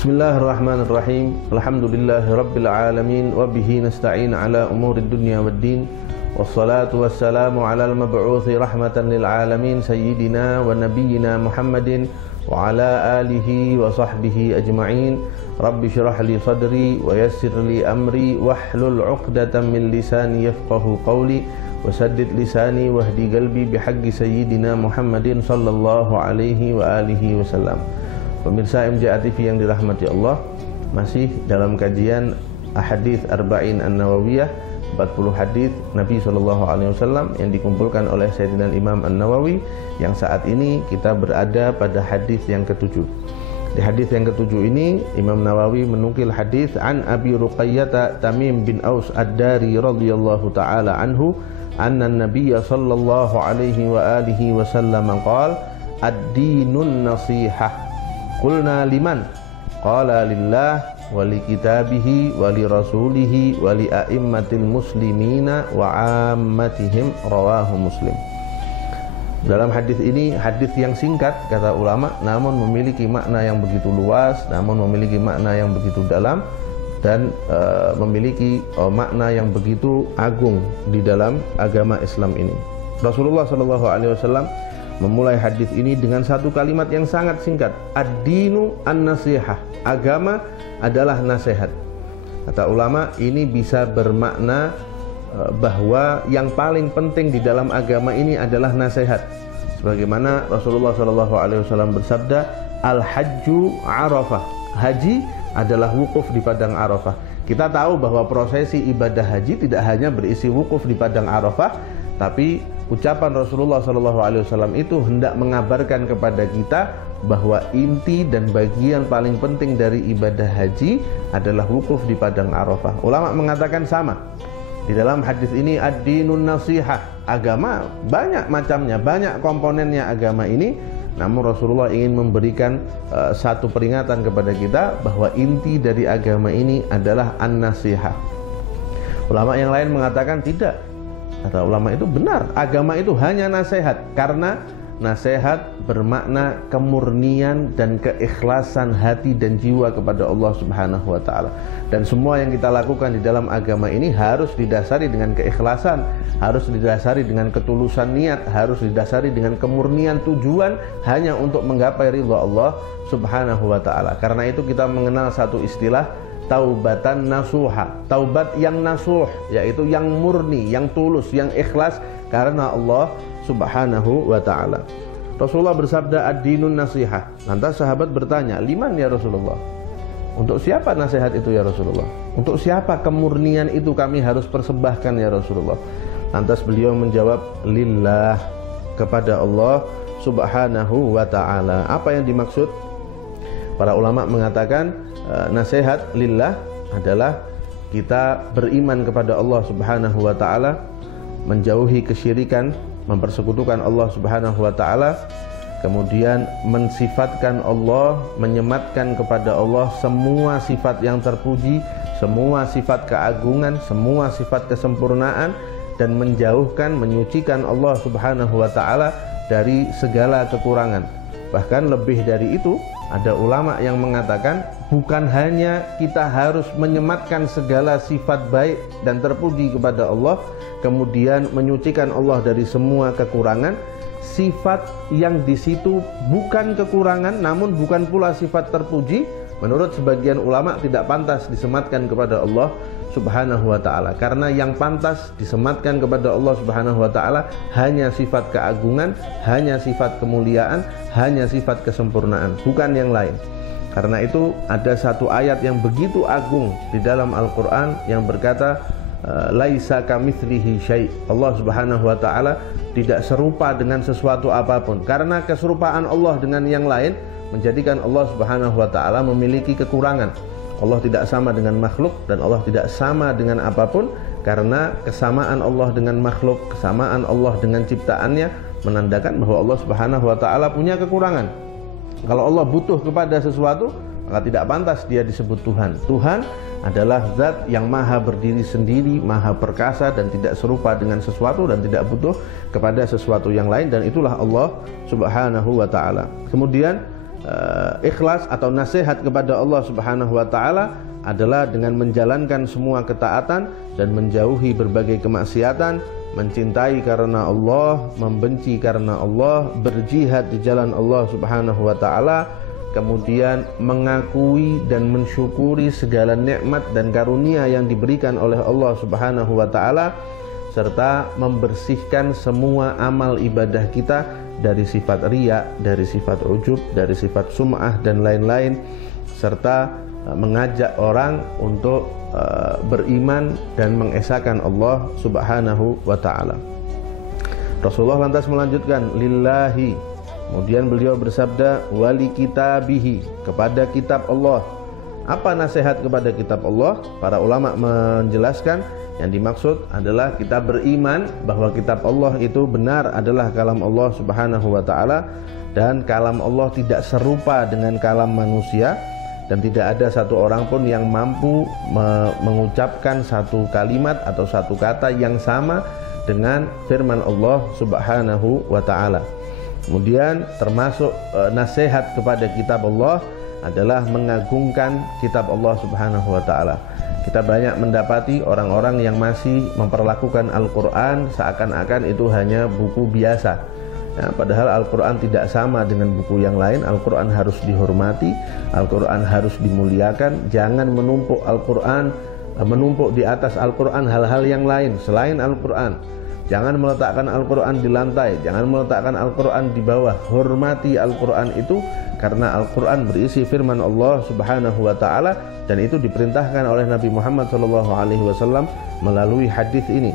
Bismillahirrahmanirrahim. Alhamdulillahirabbil alamin wa bihi nasta'in ala umurid dunya waddin. Wassalatu wassalamu ala al-mab'uthi rahmatan lil alamin sayyidina wa nabiyyina Muhammadin wa ala alihi wa sahbihi ajma'in. Rabbi shrah li sadri wa yassir li amri wahlul 'uqdatam min lisani yafqahu qawli wasaddid lisani wahdi qalbi bihaqqi sayyidina Muhammadin sallallahu alaihi wa alihi wasallam. Pemirsa MJA TV yang dirahmati Allah, masih dalam kajian Ahadits Arba'in An-Nawawiyah, 40 hadis Nabi SAW yang dikumpulkan oleh Sayyidina Imam An-Nawawi, yang saat ini kita berada pada hadis yang ketujuh. Di hadis yang ketujuh ini Imam Nawawi menukil hadis an Abi Ruqayyah Tamim bin Aus Ad-Dari radhiyallahu taala anhu anna Nabiyya sallallahu alaihi wa alihi wasallam qala ad-dinun nasihah. Qulna liman? Qala lillah wa li kitabihi wa li rasulihi wa li a'immatil muslimina wa ammatihim, rawahu Muslim. Dalam hadis ini, hadis yang singkat kata ulama, namun memiliki makna yang begitu luas, namun memiliki makna yang begitu dalam, dan memiliki makna yang begitu agung di dalam agama Islam ini. Rasulullah SAW memulai hadis ini dengan satu kalimat yang sangat singkat, ad-dinu an-nasihah, agama adalah nasihat. Kata ulama, ini bisa bermakna bahwa yang paling penting di dalam agama ini adalah nasihat. Sebagaimana Rasulullah SAW bersabda, al-hajju arafah, haji adalah wukuf di padang Arafah. Kita tahu bahwa prosesi ibadah haji tidak hanya berisi wukuf di padang Arafah, tapi ucapan Rasulullah SAW itu hendak mengabarkan kepada kita bahwa inti dan bagian paling penting dari ibadah haji adalah wukuf di padang Arafah. Ulama mengatakan sama. Di dalam hadis ini ad-dinun nasihah, agama banyak macamnya, banyak komponennya agama ini. Namun Rasulullah ingin memberikan satu peringatan kepada kita bahwa inti dari agama ini adalah an-nasihah. Ulama yang lain mengatakan tidak. Kata ulama itu benar, agama itu hanya nasihat, karena nasihat bermakna kemurnian dan keikhlasan hati dan jiwa kepada Allah Subhanahu wa taala. Dan semua yang kita lakukan di dalam agama ini harus didasari dengan keikhlasan, harus didasari dengan ketulusan niat, harus didasari dengan kemurnian tujuan hanya untuk menggapai ridha Allah Subhanahu wa taala. Karena itu kita mengenal satu istilah taubatan nasuha, taubat yang nasuh, yaitu yang murni, yang tulus, yang ikhlas karena Allah Subhanahu wa ta'ala. Rasulullah bersabda ad-dinun nasihah. Lantas sahabat bertanya, liman ya Rasulullah? Untuk siapa nasihat itu ya Rasulullah? Untuk siapa kemurnian itu kami harus persembahkan ya Rasulullah? Lantas beliau menjawab, lillah, kepada Allah Subhanahu wa ta'ala. Apa yang dimaksud? Para ulama mengatakan nasihat lillah adalah kita beriman kepada Allah Subhanahu wa ta'ala, menjauhi kesyirikan, mempersekutukan Allah Subhanahu wa ta'ala, kemudian mensifatkan Allah, menyematkan kepada Allah semua sifat yang terpuji, semua sifat keagungan, semua sifat kesempurnaan, dan menjauhkan, menyucikan Allah Subhanahu wa ta'ala dari segala kekurangan. Bahkan lebih dari itu, ada ulama yang mengatakan bukan hanya kita harus menyematkan segala sifat baik dan terpuji kepada Allah, kemudian menyucikan Allah dari semua kekurangan, sifat yang di situ bukan kekurangan namun bukan pula sifat terpuji, menurut sebagian ulama tidak pantas disematkan kepada Allah Subhanahu wa ta'ala. Karena yang pantas disematkan kepada Allah Subhanahu wa ta'ala hanya sifat keagungan, hanya sifat kemuliaan, hanya sifat kesempurnaan, bukan yang lain. Karena itu ada satu ayat yang begitu agung di dalam Al-Quran yang berkata, laisa kamitslihi syai'. Allah Subhanahu wa ta'ala tidak serupa dengan sesuatu apapun. Karena keserupaan Allah dengan yang lain menjadikan Allah Subhanahu wa ta'ala memiliki kekurangan. Allah tidak sama dengan makhluk dan Allah tidak sama dengan apapun, karena kesamaan Allah dengan makhluk, kesamaan Allah dengan ciptaannya menandakan bahwa Allah Subhanahu wa ta'ala punya kekurangan. Kalau Allah butuh kepada sesuatu, maka tidak pantas dia disebut Tuhan. Tuhan adalah zat yang maha berdiri sendiri, maha perkasa, dan tidak serupa dengan sesuatu dan tidak butuh kepada sesuatu yang lain, dan itulah Allah Subhanahu wa ta'ala. Kemudian ikhlas atau nasihat kepada Allah Subhanahu wa taala adalah dengan menjalankan semua ketaatan dan menjauhi berbagai kemaksiatan, mencintai karena Allah, membenci karena Allah, berjihad di jalan Allah Subhanahu wa taala, kemudian mengakui dan mensyukuri segala nikmat dan karunia yang diberikan oleh Allah Subhanahu wa taala, serta membersihkan semua amal ibadah kita dari sifat riya, dari sifat ujub, dari sifat sum'ah dan lain-lain, serta mengajak orang untuk beriman dan mengesahkan Allah Subhanahu wa taala. Rasulullah lantas melanjutkan lillahi, kemudian beliau bersabda wali kitabihi, kepada kitab Allah. Apa nasihat kepada kitab Allah? Para ulama menjelaskan yang dimaksud adalah kita beriman bahwa kitab Allah itu benar adalah kalam Allah Subhanahu wa taala, dan kalam Allah tidak serupa dengan kalam manusia, dan tidak ada satu orang pun yang mampu mengucapkan satu kalimat atau satu kata yang sama dengan firman Allah Subhanahu wa taala. Kemudian termasuk nasihat kepada kitab Allah adalah mengagungkan kitab Allah Subhanahu wa taala. Kita banyak mendapati orang-orang yang masih memperlakukan Al-Qur'an seakan-akan itu hanya buku biasa. Ya, padahal Al-Quran tidak sama dengan buku yang lain. Al-Quran harus dihormati, Al-Quran harus dimuliakan. Jangan menumpuk Al-Quran, menumpuk di atas Al-Quran hal-hal yang lain selain Al-Quran. Jangan meletakkan Al-Quran di lantai, jangan meletakkan Al-Quran di bawah. Hormati Al-Quran itu, karena Al-Quran berisi firman Allah Subhanahu wa ta'ala, dan itu diperintahkan oleh Nabi Muhammad SAW melalui hadis ini.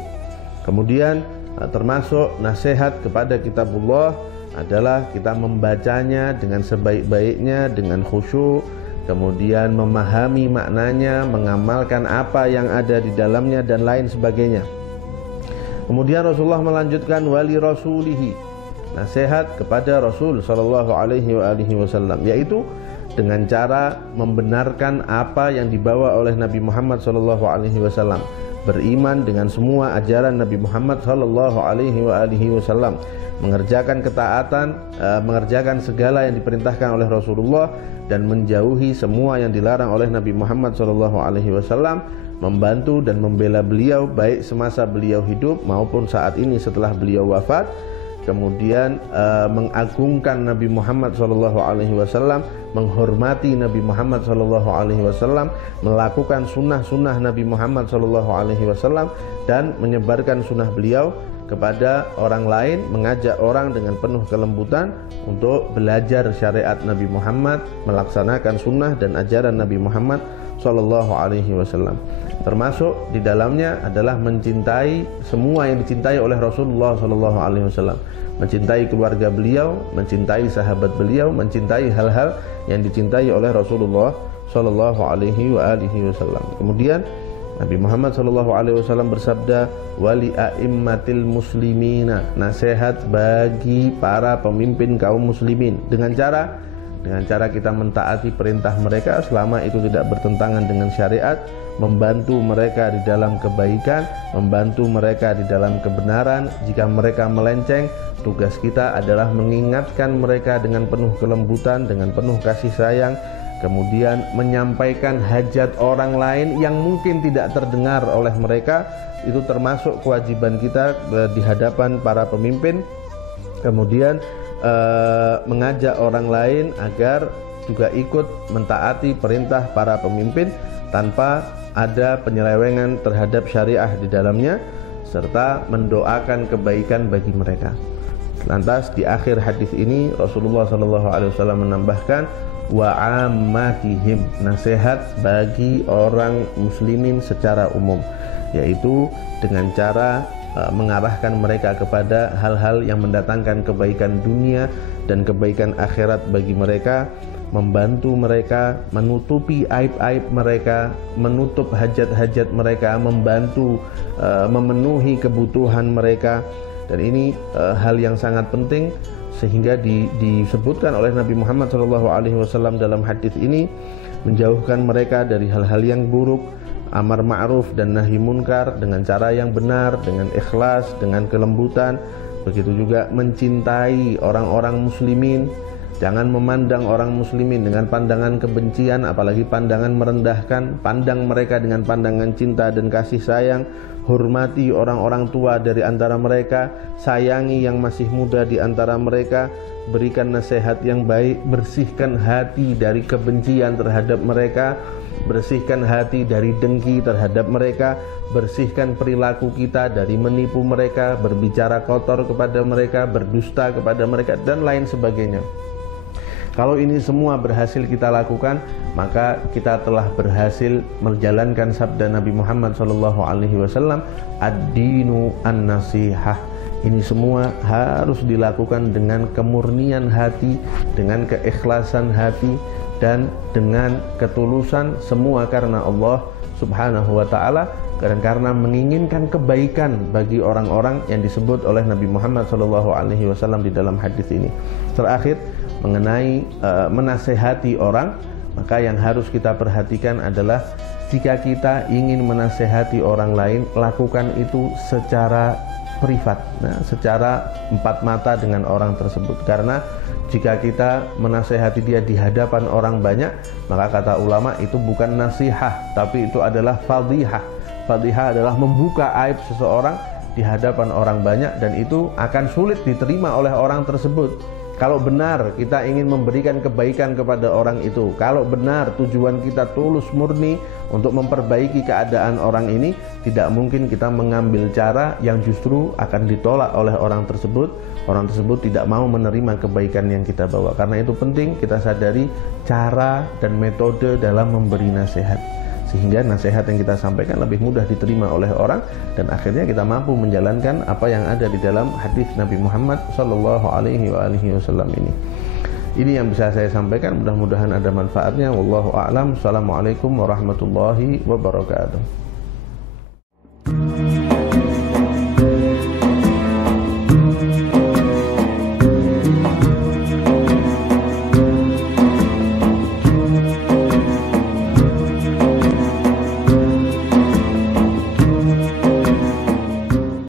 Kemudian termasuk nasihat kepada kitabullah adalah kita membacanya dengan sebaik-baiknya, dengan khusyuk, kemudian memahami maknanya, mengamalkan apa yang ada di dalamnya dan lain sebagainya. Kemudian Rasulullah melanjutkan wali rasulihi, nasihat kepada Rasul sallallahu alaihi wasallam, yaitu dengan cara membenarkan apa yang dibawa oleh Nabi Muhammad sallallahu alaihi wasallam, beriman dengan semua ajaran Nabi Muhammad sallallahu alaihi wasallam, mengerjakan ketaatan, mengerjakan segala yang diperintahkan oleh Rasulullah dan menjauhi semua yang dilarang oleh Nabi Muhammad sallallahu alaihi wasallam, membantu dan membela beliau baik semasa beliau hidup maupun saat ini setelah beliau wafat. Kemudian mengagungkan Nabi Muhammad SAW, menghormati Nabi Muhammad SAW, melakukan sunnah-sunnah Nabi Muhammad SAW, dan menyebarkan sunnah beliau kepada orang lain, mengajak orang dengan penuh kelembutan untuk belajar syariat Nabi Muhammad, melaksanakan sunnah dan ajaran Nabi Muhammad SAW. Termasuk di dalamnya adalah mencintai semua yang dicintai oleh Rasulullah SAW, mencintai keluarga beliau, mencintai sahabat beliau, mencintai hal-hal yang dicintai oleh Rasulullah SAW. Kemudian Nabi Muhammad SAW bersabda wali a'immatil muslimina, nasihat bagi para pemimpin kaum muslimin dengan cara kita mentaati perintah mereka selama itu tidak bertentangan dengan syariat, membantu mereka di dalam kebaikan, membantu mereka di dalam kebenaran. Jika mereka melenceng, tugas kita adalah mengingatkan mereka dengan penuh kelembutan, dengan penuh kasih sayang, kemudian menyampaikan hajat orang lain yang mungkin tidak terdengar oleh mereka. Itu termasuk kewajiban kita di hadapan para pemimpin. Kemudian mengajak orang lain agar juga ikut mentaati perintah para pemimpin tanpa ada penyelewengan terhadap syariah di dalamnya, serta mendoakan kebaikan bagi mereka. Lantas di akhir hadis ini Rasulullah SAW menambahkan wa ammatihim, nasihat bagi orang muslimin secara umum, yaitu dengan cara mengarahkan mereka kepada hal-hal yang mendatangkan kebaikan dunia dan kebaikan akhirat bagi mereka, membantu mereka menutupi aib-aib mereka, menutup hajat-hajat mereka, membantu memenuhi kebutuhan mereka. Dan ini hal yang sangat penting, sehingga disebutkan oleh Nabi Muhammad SAW dalam hadis ini, menjauhkan mereka dari hal-hal yang buruk, amar ma'ruf dan nahi munkar dengan cara yang benar, dengan ikhlas, dengan kelembutan. Begitu juga mencintai orang-orang muslimin, Jangan memandang orang muslimin dengan pandangan kebencian, apalagi pandangan merendahkan. Pandang mereka dengan pandangan cinta dan kasih sayang. Hormati orang-orang tua dari antara mereka, sayangi yang masih muda di antara mereka, berikan nasihat yang baik, bersihkan hati dari kebencian terhadap mereka, bersihkan hati dari dengki terhadap mereka, bersihkan perilaku kita dari menipu mereka, berbicara kotor kepada mereka, berdusta kepada mereka, dan lain sebagainya. Kalau ini semua berhasil kita lakukan, maka kita telah berhasil menjalankan sabda Nabi Muhammad SAW, ad-dinu an-nasihah. Ini semua harus dilakukan dengan kemurnian hati, dengan keikhlasan hati, dan dengan ketulusan, semua karena Allah Subhanahu wa ta'ala, dan karena menginginkan kebaikan bagi orang-orang yang disebut oleh Nabi Muhammad SAW di dalam hadis ini. Terakhir, mengenai menasehati orang, maka yang harus kita perhatikan adalah jika kita ingin menasehati orang lain, lakukan itu secara privat, secara empat mata dengan orang tersebut. Karena jika kita menasehati dia di hadapan orang banyak, maka kata ulama itu bukan nasihah, tapi itu adalah fadhihah. Fadhihah adalah membuka aib seseorang di hadapan orang banyak, dan itu akan sulit diterima oleh orang tersebut. Kalau benar kita ingin memberikan kebaikan kepada orang itu, kalau benar tujuan kita tulus murni untuk memperbaiki keadaan orang ini, tidak mungkin kita mengambil cara yang justru akan ditolak oleh orang tersebut. Orang tersebut tidak mau menerima kebaikan yang kita bawa. Karena itu penting kita sadari cara dan metode dalam memberi nasihat, sehingga nasihat yang kita sampaikan lebih mudah diterima oleh orang, dan akhirnya kita mampu menjalankan apa yang ada di dalam hadis Nabi Muhammad SAW ini. Ini yang bisa saya sampaikan, mudah-mudahan ada manfaatnya. Wallahu a'lam. Assalamualaikum warahmatullahi wabarakatuh.